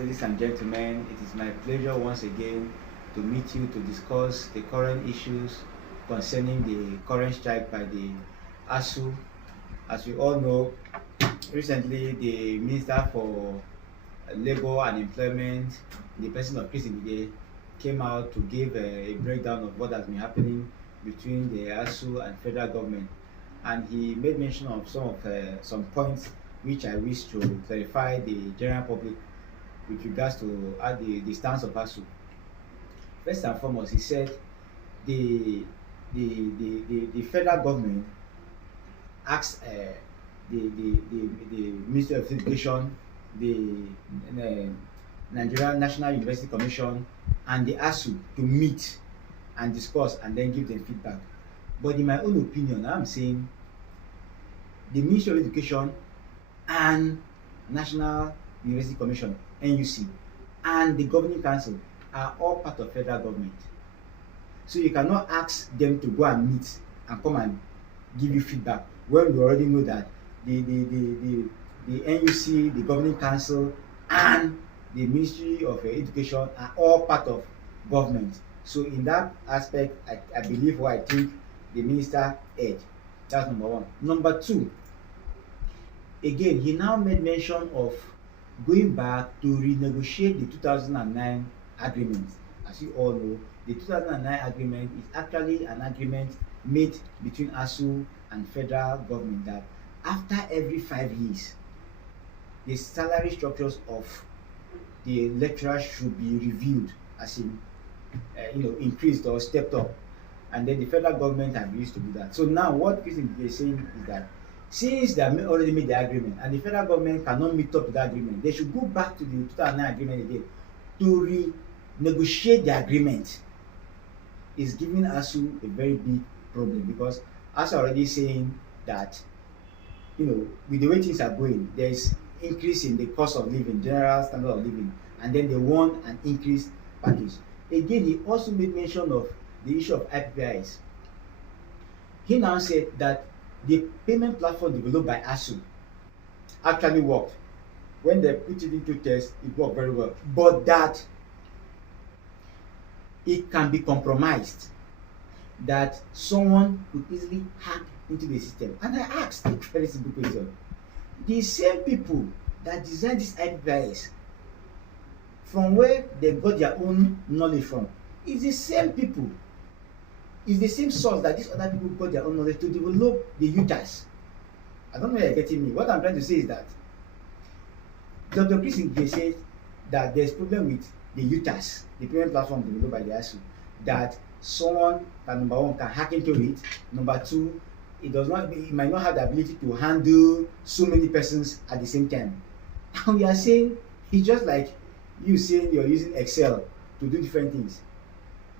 Ladies and gentlemen, it is my pleasure once again to meet you to discuss the current issues concerning the current strike by the ASUU. As we all know, recently the Minister for Labour and Employment, in the person of Chris Ngige, came out to give a breakdown of what has been happening between the ASUU and federal government, and he made mention of some points which I wish to clarify the general public with regards to the stance of ASUU. First and foremost, he said the the federal government asked the Ministry of Education, the Nigerian National University Commission, and the ASUU to meet and discuss and then give them feedback. But in my own opinion, I'm saying the Ministry of Education and National University Commission (NUC) and the Governing Council are all part of federal government. So you cannot ask them to go and meet and come and give you feedback when you already know that the NUC, the Governing Council, and the Ministry of Education are all part of government. So in that aspect, I believe or I think the minister erred. That's number one. Number two, again, he now made mention of going back to renegotiate the 2009 agreement. As you all know, the 2009 agreement is actually an agreement made between ASUU and federal government that after every 5 years, the salary structures of the lecturers should be reviewed, as in increased or stepped up, and then the federal government agrees to do that. So now what Christian is saying is that since they have already made the agreement and the federal government cannot meet up to that agreement, they should go back to the 2009 agreement again to renegotiate the agreement. Is giving ASUU a very big problem, because ASUU already saying that with the way things are going, there is increase in the cost of living, general standard of living, and then they want an increased package. Again, he also made mention of the issue of IPPIs. He now said that the payment platform developed by ASUU actually worked. When they put it into test, it worked very well, but that it can be compromised, that someone could easily hack into the system. And I asked a very simple question: the same people that designed these IPPIs, from where they got their own knowledge from, is the same people, is the same source that these other people got their own knowledge to develop the UTAS. I don't know if you're getting me. What I'm trying to say is that Dr. Chris Ngige said that there's problem with the UTAS, the payment platform developed by the ASUU, that someone can, number one, can hack into it. Number two, it might not have the ability to handle so many persons at the same time. And we are saying it's just like you saying you're using Excel to do different things.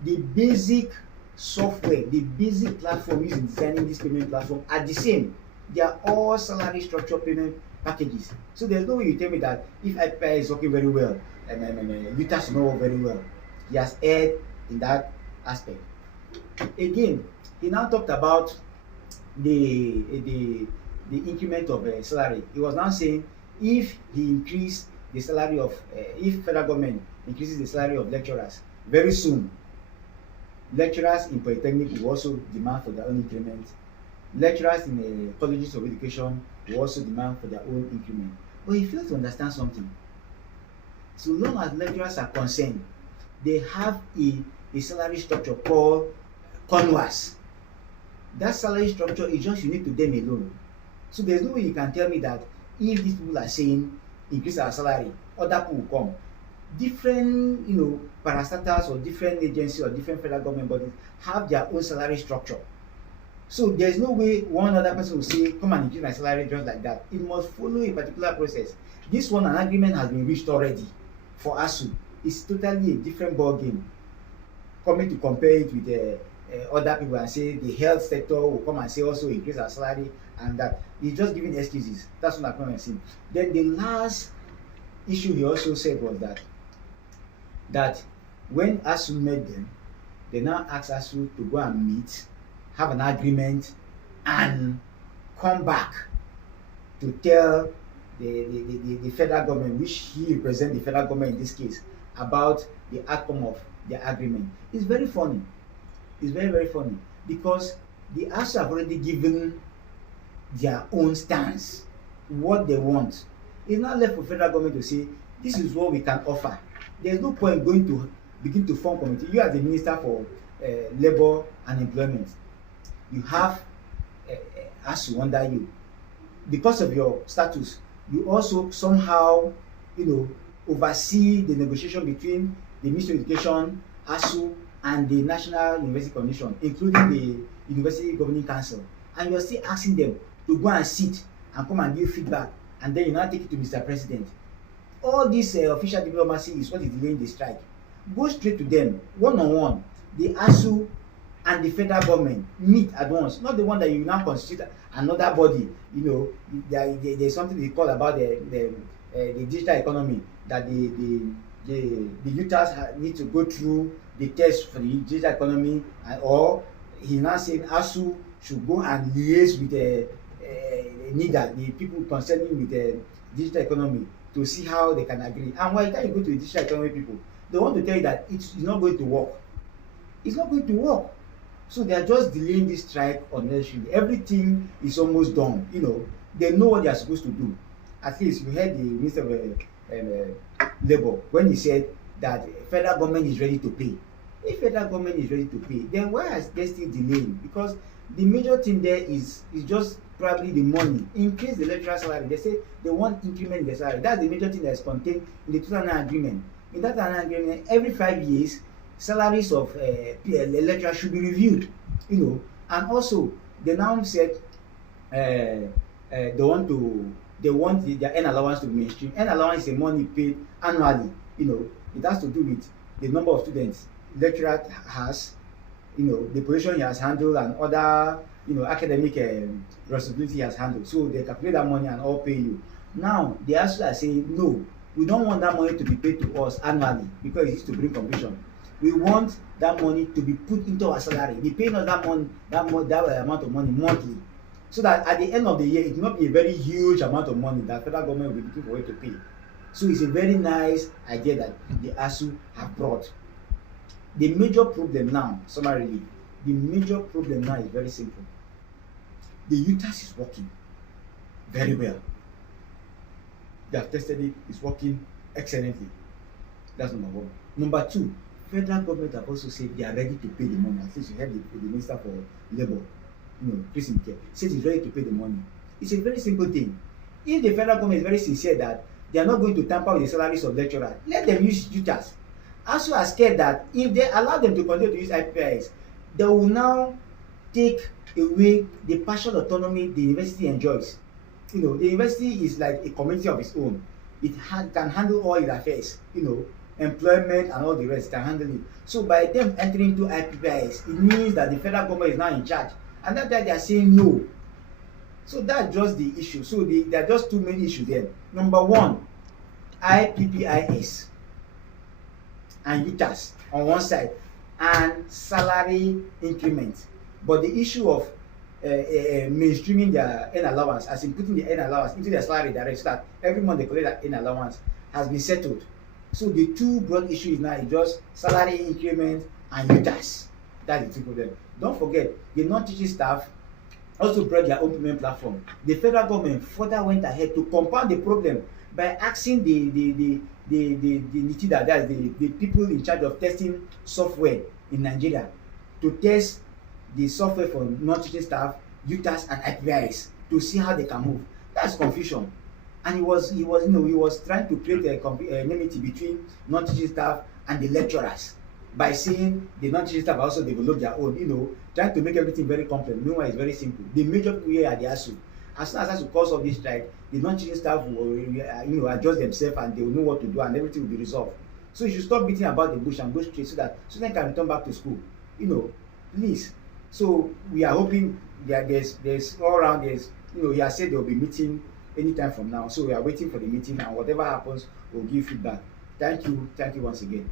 The basic software, the basic platform used in designing this payment platform are the same. They are all salary structure payment packages. So there's no way you tell me that if IPI is working very well, UTAS will not work very well. He has erred in that aspect. Again, he now talked about the increment of salary. He was now saying if he increased the salary of if federal government increases the salary of lecturers very soon, lecturers in polytechnic will also demand for their own increment. Lecturers in the colleges of education will also demand for their own increment. But he fails to understand something. So long as lecturers are concerned, they have a salary structure called CONWAS. That salary structure is just unique to them alone. So there's no way you can tell me that if these people are saying increase our salary, other people will come. Different, parastatals or different agencies or different federal government bodies have their own salary structure. So there's no way one other person will say, come and increase my salary just like that. It must follow a particular process. This one, an agreement has been reached already for ASUU. It's totally a different ball game. Coming to compare it with other people and say the health sector will come and say also increase our salary, and that he's just giving excuses. That's what I'm saying. Then the last issue he also said was that when ASUU met them, they now asked ASUU to go and meet, have an agreement, and come back to tell the federal government, which he represents the federal government in this case, about the outcome of the agreement. It's very funny. It's very, very funny because the ASUU have already given their own stance, what they want. It's not left for federal government to say, this is what we can offer. There's no point going to begin to form committee. You as the Minister for Labour and Employment, you have ASUU under you. Because of your status, you also somehow, oversee the negotiation between the Ministry of Education, ASUU, and the National University Commission, including the University Governing Council. And you're still asking them to go and sit and come and give feedback, and then you now take it to Mr. President. All this official diplomacy is what is delaying the strike. Go straight to them, one-on-one. The ASUU and the federal government meet at once, not the one that you now constitute another body. There's something they call about the digital economy, that the youths need to go through the test for the digital economy, or he now saying ASUU should go and liaise with NIDA, the people concerning with the digital economy, to see how they can agree. And by the time you go to the digital economy people, they want to tell you that it's not going to work. It's not going to work. So they are just delaying this strike unnecessarily. Everything is almost done. They know what they are supposed to do. At least you heard the Minister of Labour when he said that federal government is ready to pay. If federal government is ready to pay, then why are they still delaying? Because the major thing there is just probably the money. Increase the lecturer salary. They say they want increment in the salary. That's the major thing that is contained in the 2009 agreement. In that agreement, every 5 years, salaries of lecturers should be reviewed. And also they now said they want their earn allowance to be mainstream. Earn allowance is the money paid annually. It has to do with the number of students lecturer has, the position he has handled, and other academic responsibility he has handled. So they calculate that money and all pay you. Now they also are saying, no, we don't want that money to be paid to us annually because it is to bring confusion. We want that money to be put into our salary. Be paying us that amount of money monthly, so that at the end of the year it will not be a very huge amount of money that federal government will be looking for it to pay. So it's a very nice idea that the ASUU have brought. The major problem now, summarily, the major problem now is very simple. The UTAS is working very well. They have tested it, it's working excellently. That's number one. Number two, federal government have also said they are ready to pay the money. At least you heard the Minister for Labour, Chris Care, says he's ready to pay the money. It's a very simple thing. If the federal government is very sincere that they are not going to tamper with the salaries of lecturers, let them use UTAS. ASUU are scared that if they allow them to continue to use IPPIS, they will now take away the partial autonomy the university enjoys. The university is like a community of its own. It can handle all its affairs, employment and all the rest, can handle it. So by them entering into IPPIS, it means that the federal government is now in charge. And that's why they are saying no. So that's just the issue. So there are just two main issues there. Number one, IPPIS and UTAS on one side, and salary increment. But the issue of mainstreaming their earn allowance, as in putting the earn allowance into their salary direct, so that every month they collect that earn allowance, has been settled. So the two broad issues now is just salary increment and UTAS. That's the two problem. Don't forget, the non-teaching staff also brought their own payment platform. The federal government further went ahead to compound the problem by asking the NITIDA, that's the people in charge of testing software in Nigeria, to test the software for non-teaching staff, UTAS and IPPIS, to see how they can move. That's confusion. And he was trying to create a enmity between non-teaching staff and the lecturers by saying the non-teaching staff also develop their own, trying to make everything very complex. Meanwhile, it's very simple. The major people here at the ASUU, as soon as ASUU calls off this strike, the non-teaching staff will adjust themselves and they will know what to do and everything will be resolved. So you should stop beating about the bush and go straight so that students can return back to school. Please. So we are hoping that there's all around he has said there will be meeting anytime from now. So we are waiting for the meeting, and whatever happens, we'll give feedback. Thank you once again.